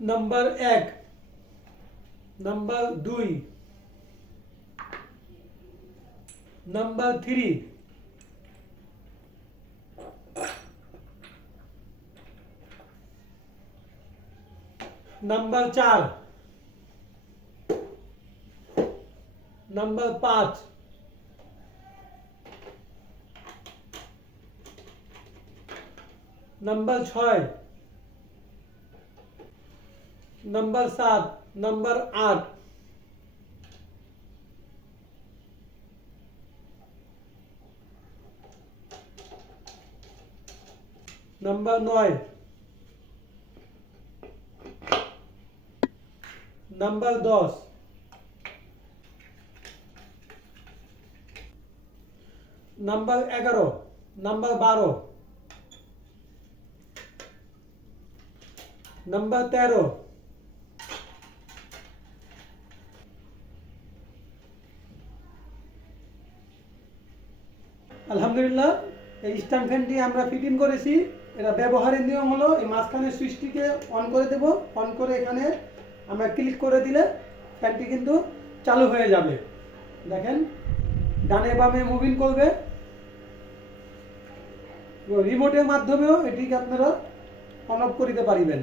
নাম্বার 1, নাম্বার 2, নাম্বার 3, নাম্বার 4, নাম্বার 5, নাম্বার 6, নাম্বার 7, নাম্বার 8, নাম্বার 9, নাম্বার 10, নাম্বার 11, নাম্বার 12, নাম্বার 13, আলহামদুলিল্লাহ এই স্ট্যান্ড ফ্যানটি আমরা ফিটিং করেছি। এটা ব্যবহারের নিয়ম হলো এই মাঝখানে সুইচটিকে অন করে দেব, অন করে এখানে আমরা ক্লিক করে দিলে ফ্যানটি কিন্তু চালু হয়ে যাবে। দেখেন ডানে বামে মুভিং করবে, রিমোটের মাধ্যমেও এটিকে আপনারা অন অফ করতে পারিবেন।